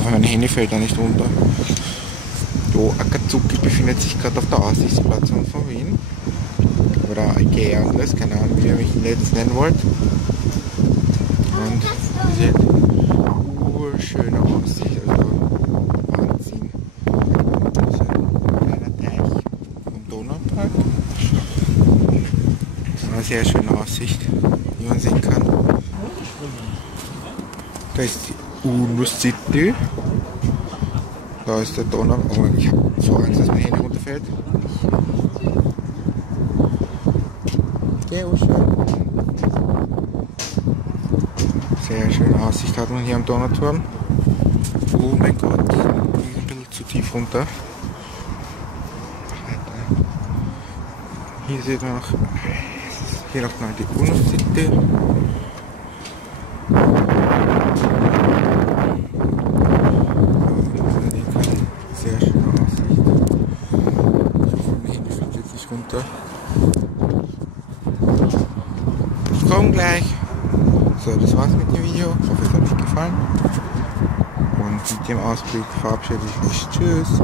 hoffe, mein Handy fällt da nicht runter. Jo, Akatsuki befindet sich gerade auf der Aussichtsplattform von Wien. Oder Ikea und das, keine Ahnung, wie ihr mich jetzt nennen wollt. Und ihr seht, urschöne Aussicht, also Wahnsinn. Das ist ein kleiner Teich vom Donaupark. Das ist eine sehr schöne Aussicht, wie man sehen kann. Da ist die UNO City. Da ist der Donau. Oh, ich habe so Angst, dass mein Handy runterfällt. Sehr schön. Sehr schöne Aussicht hat man hier am Donauturm. Oh mein Gott, ich bin ein bisschen zu tief runter. Hier sieht man noch, hier noch mal die UNO City. Sehr schöne Aussicht. Ich hoffe, mein Handy fällt jetzt nicht runter. Ich komme gleich. So, das war's mit dem Video. Ich hoffe, es hat euch gefallen. Und mit dem Ausblick verabschiede ich mich. Tschüss.